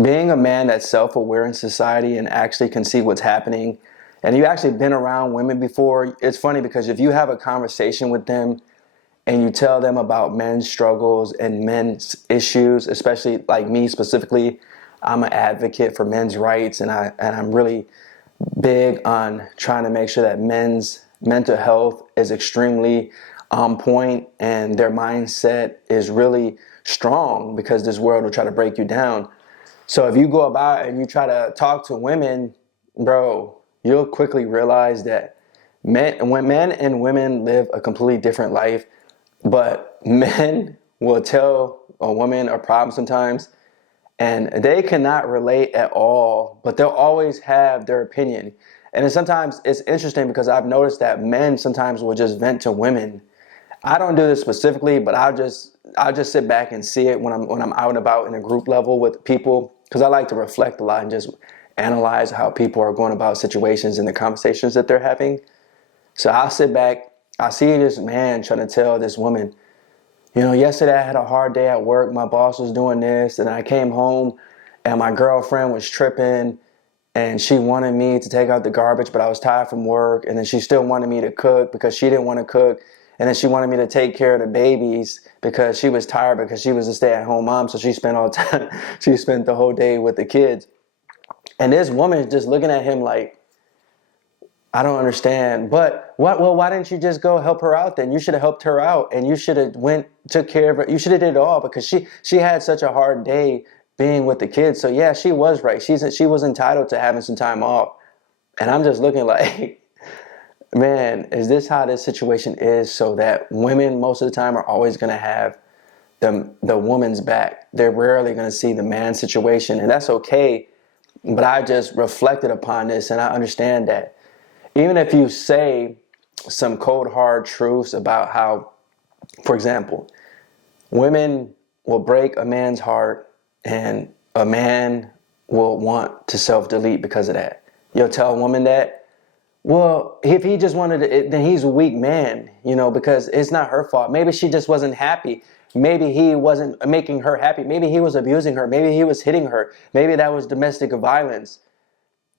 being a man that's self-aware in society and actually can see what's happening, and you actually been around women before, it's funny because if you have a conversation with them and you tell them about men's struggles and men's issues, especially like me specifically, I'm an advocate for men's rights, and I'm really big on trying to make sure that men's mental health is extremely on point and their mindset is really strong, because this world will try to break you down. So if you go about and you try to talk to women, bro, you'll quickly realize that when men and women live a completely different life, but men will tell a woman a problem sometimes and they cannot relate at all, but they'll always have their opinion. And then sometimes it's interesting because I've noticed that men sometimes will just vent to women. I don't do this specifically, but I'll just sit back and see it when I'm out and about in a group level with people, because I like to reflect a lot and just analyze how people are going about situations and the conversations that they're having. So I'll sit back, I see this man trying to tell this woman, yesterday I had a hard day at work. My boss was doing this, and I came home and my girlfriend was tripping and she wanted me to take out the garbage, but I was tired from work. And then she still wanted me to cook because she didn't want to cook. And then she wanted me to take care of the babies because she was tired, because she was a stay-at-home mom. So she spent she spent the whole day with the kids. And this woman is just looking at him like, I don't understand. But what? Well, why didn't you just go help her out then? You should have helped her out, and you should have took care of her. You should have did it all, because she had such a hard day being with the kids. So yeah, she was right. She was entitled to having some time off. And I'm just looking like, man, is this how this situation is? So that women most of the time are always going to have the woman's back. They're rarely going to see the man's situation, and that's okay. But I just reflected upon this, and I understand that even if you say some cold hard truths about how, for example, women will break a man's heart and a man will want to self-delete because of that. You'll tell a woman that, well, if he just wanted it, then he's a weak man, because it's not her fault. Maybe she just wasn't happy. Maybe he wasn't making her happy. Maybe he was abusing her. Maybe he was hitting her. Maybe that was domestic violence.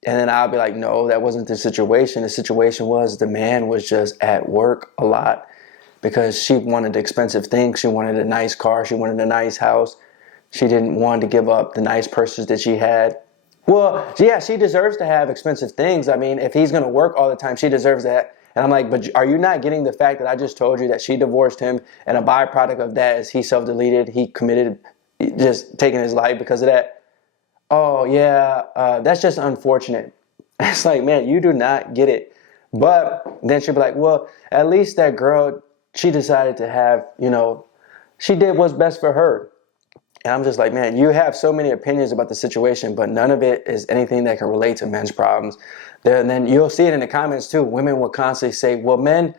And then I'll be like, no, that wasn't the situation. The situation was the man was just at work a lot because she wanted expensive things. She wanted a nice car. She wanted a nice house. She didn't want to give up the nice purses that she had. Well, yeah, she deserves to have expensive things. I mean, if he's going to work all the time, she deserves that. And I'm like, but are you not getting the fact that I just told you that she divorced him, and a byproduct of that is he self-deleted, he committed just taking his life because of that? Oh, yeah, that's just unfortunate. It's like, man, you do not get it. But then she'll be like, well, at least that girl, she decided to have, she did what's best for her. And I'm just like, man, you have so many opinions about the situation, but none of it is anything that can relate to men's problems. And then you'll see it in the comments too. Women will constantly say, well, men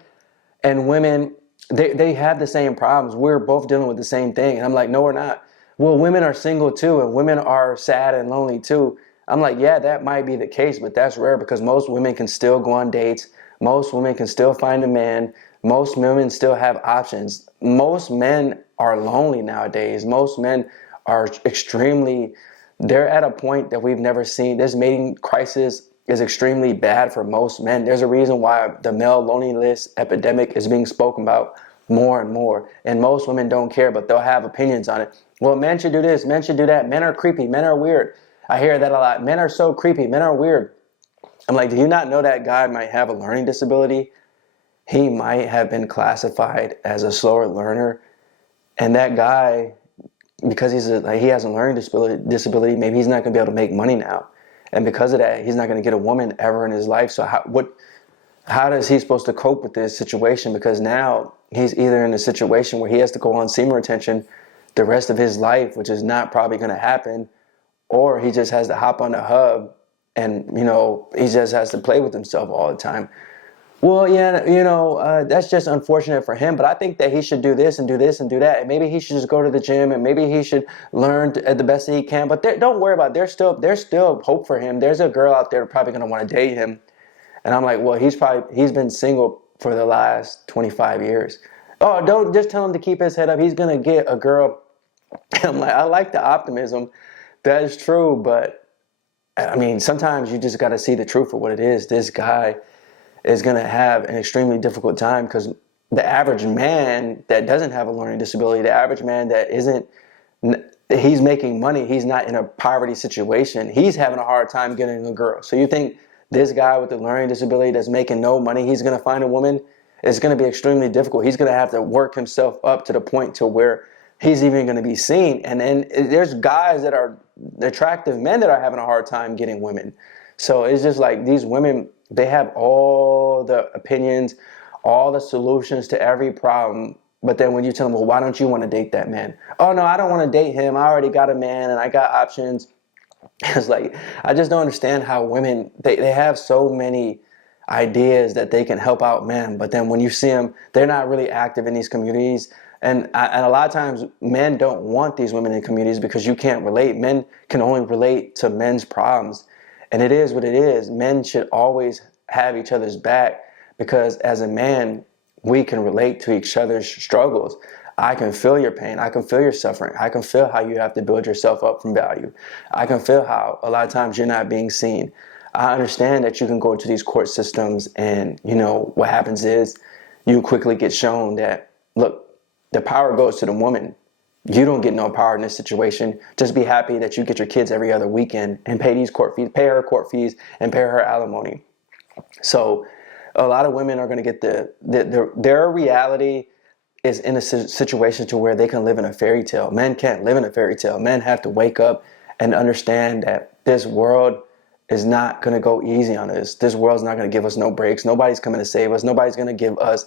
and women, they have the same problems. We're both dealing with the same thing. And I'm like, no, we're not. Well, women are single too, and women are sad and lonely too. I'm like, yeah, that might be the case, but that's rare because most women can still go on dates. Most women can still find a man. Most women still have options. Most men are lonely nowadays. Most men are they're at a point that we've never seen. This mating crisis is extremely bad for most men. There's a reason why the male loneliness epidemic is being spoken about more and more. And most women don't care, but they'll have opinions on it. Well, men should do this, men should do that. Men are creepy, men are weird. I hear that a lot. Men are so creepy, men are weird. I'm like, do you not know that guy might have a learning disability? He might have been classified as a slower learner. And that guy, because he has a learning disability, maybe he's not going to be able to make money now. And because of that, he's not going to get a woman ever in his life. So how is he supposed to cope with this situation? Because now he's either in a situation where he has to go on semen retention the rest of his life, which is not probably going to happen, or he just has to hop on the hub and, he just has to play with himself all the time. Well, yeah, that's just unfortunate for him, but I think that he should do this and do this and do that. And maybe he should just go to the gym, and maybe he should learn the best that he can. But don't worry about it. There's still hope for him. There's a girl out there probably going to want to date him. And I'm like, well, he's been single for the last 25 years. Oh, don't just tell him to keep his head up. He's going to get a girl. I'm like, I like the optimism, That is true, but I mean, sometimes you just got to see the truth for what it is. This guy is going to have an extremely difficult time because the average man that doesn't have a learning disability, the average man that isn't, he's making money, he's not in a poverty situation, he's having a hard time getting a girl. So you think this guy with the learning disability that's making no money, he's going to find a woman? It's going to be extremely difficult. He's going to have to work himself up to the point to where he's even going to be seen. And then there's guys that are attractive men that are having a hard time getting women. So it's just like these women, they have all the opinions, all the solutions to every problem. But then when you tell them, well, why don't you want to date that man? Oh, no, I don't want to date him. I already got a man and I got options. It's like, I just don't understand how women, they have so many ideas that they can help out men. But then when you see them, they're not really active in these communities. And a lot of times men don't want these women in communities because you can't relate. Men can only relate to men's problems. And it is what it is. Men should always have each other's back because as a man, we can relate to each other's struggles. I can feel your pain. I can feel your suffering. I can feel how you have to build yourself up from value. I can feel how a lot of times you're not being seen. I understand that you can go to these court systems and, you know, what happens is you quickly get shown that, look, the power goes to the woman. You don't get no power in this situation. Just be happy that you get your kids every other weekend and pay these court fees, pay her court fees and pay her alimony. So a lot of women are going to get their reality is in a situation to where they can live in a fairy tale. Men can't live in a fairy tale. Men have to wake up and understand that this world is not going to go easy on us. This world's not going to give us no breaks. Nobody's coming to save us. Nobody's going to give us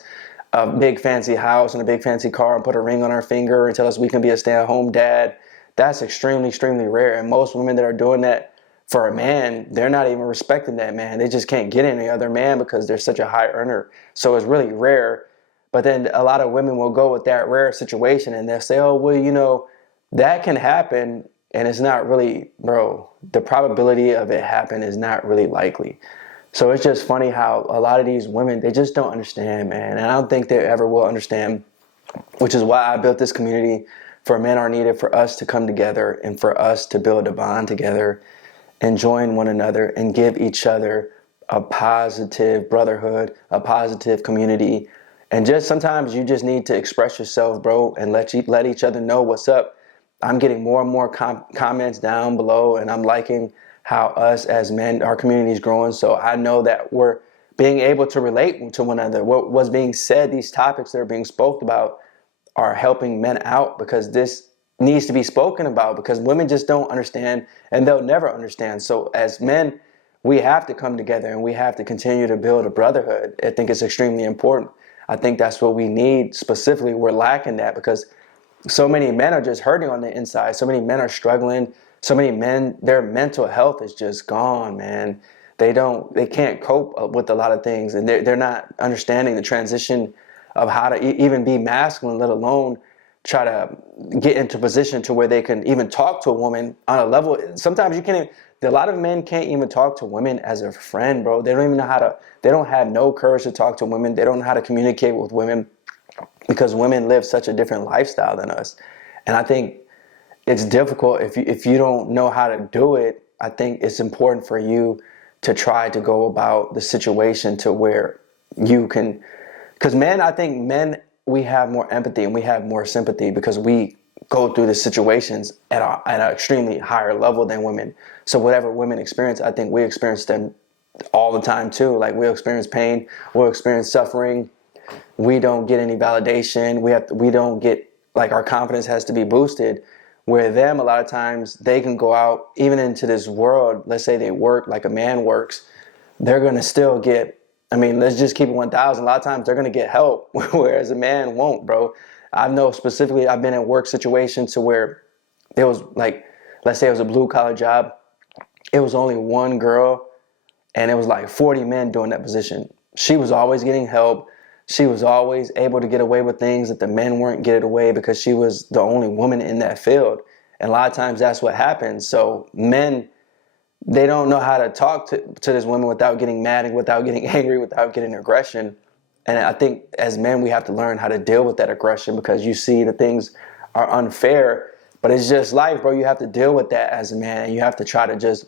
a big fancy house and a big fancy car and put a ring on our finger and tell us we can be a stay-at-home dad. That's extremely, extremely rare. And most women that are doing that for a man, they're not even respecting that man. They just can't get any other man because they're such a high earner. So it's really rare. But then a lot of women will go with that rare situation and they'll say, oh, well, you know, that can happen. And it's not really, bro, the probability of it happen is not really likely. So it's just funny how a lot of these women, they just don't understand, man. And I don't think they ever will understand, which is why I built this community for Men Are Needed, for us to come together and for us to build a bond together and join one another and give each other a positive brotherhood, a positive community. And just sometimes you just need to express yourself, bro, and let each other know what's up. I'm getting more and more comments down below, and I'm liking how us as men, our community is growing. So I know that we're being able to relate to one another. What was being said, these topics that are being spoke about are helping men out because this needs to be spoken about because women just don't understand and they'll never understand. So as men, we have to come together and we have to continue to build a brotherhood. I think it's extremely important. I think that's what we need specifically. We're lacking that because so many men are just hurting on the inside. So many men are struggling. So many men, their mental health is just gone, man. They can't cope with a lot of things, and they're not understanding the transition of how to even be masculine, let alone try to get into a position to where they can even talk to a woman on a level. Sometimes you can't. A lot of men can't even talk to women as a friend, bro. They don't even know how to. They don't have no courage to talk to women. They don't know how to communicate with women because women live such a different lifestyle than us, and I think it's difficult if you don't know how to do it. I think it's important for you to try to go about the situation to where you can, because men, I think men, we have more empathy and we have more sympathy because we go through the situations at an extremely higher level than women. So whatever women experience, I think we experience them all the time too. Like we'll experience pain, we'll experience suffering. We don't get any validation. We don't get, like, our confidence has to be boosted. Where them, a lot of times, they can go out, even into this world, let's say they work like a man works, they're going to still get, I mean, let's just keep it 1,000. A lot of times they're going to get help, whereas a man won't, bro. I know specifically I've been in work situations to where it was like, let's say it was a blue collar job. It was only one girl and it was like 40 men doing that position. She was always getting help. She was always able to get away with things that the men weren't getting away because she was the only woman in that field. And a lot of times that's what happens. So men, they don't know how to talk to this woman without getting mad and without getting angry, without getting aggression. And I think as men, we have to learn how to deal with that aggression because you see the things are unfair. But it's just life, bro. You have to deal with that as a man, and you have to try to just,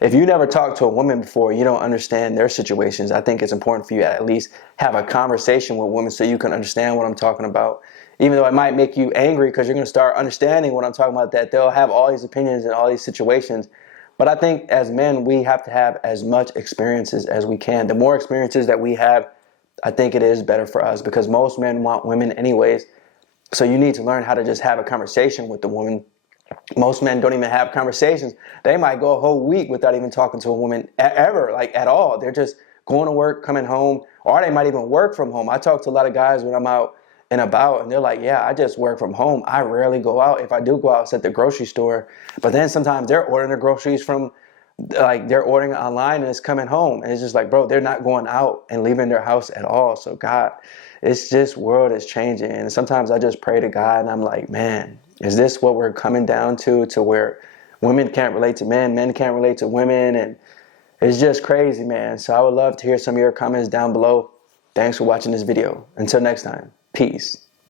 if you never talked to a woman before, you don't understand their situations. I think it's important for you to at least have a conversation with women so you can understand what I'm talking about. Even though it might make you angry because you're going to start understanding what I'm talking about, that they'll have all these opinions in all these situations. But I think as men, we have to have as much experiences as we can. The more experiences that we have, I think it is better for us, because most men want women anyways. So you need to learn how to just have a conversation with the woman. Most men don't even have conversations. They might go a whole week without even talking to a woman ever, like at all. They're just going to work, coming home, or they might even work from home. I talk to a lot of guys when I'm out and about, and they're like, yeah, I just work from home. I rarely go out. If I do go out, it's at the grocery store. But then sometimes they're ordering their groceries from, like, they're ordering online and it's coming home. And it's just like, bro, they're not going out and leaving their house at all. So God, it's just, world is changing. And sometimes I just pray to God and I'm like, man, is this what we're coming down to where women can't relate to men, men can't relate to women? And it's just crazy, man. So I would love to hear some of your comments down below. Thanks for watching this video. Until next time, peace.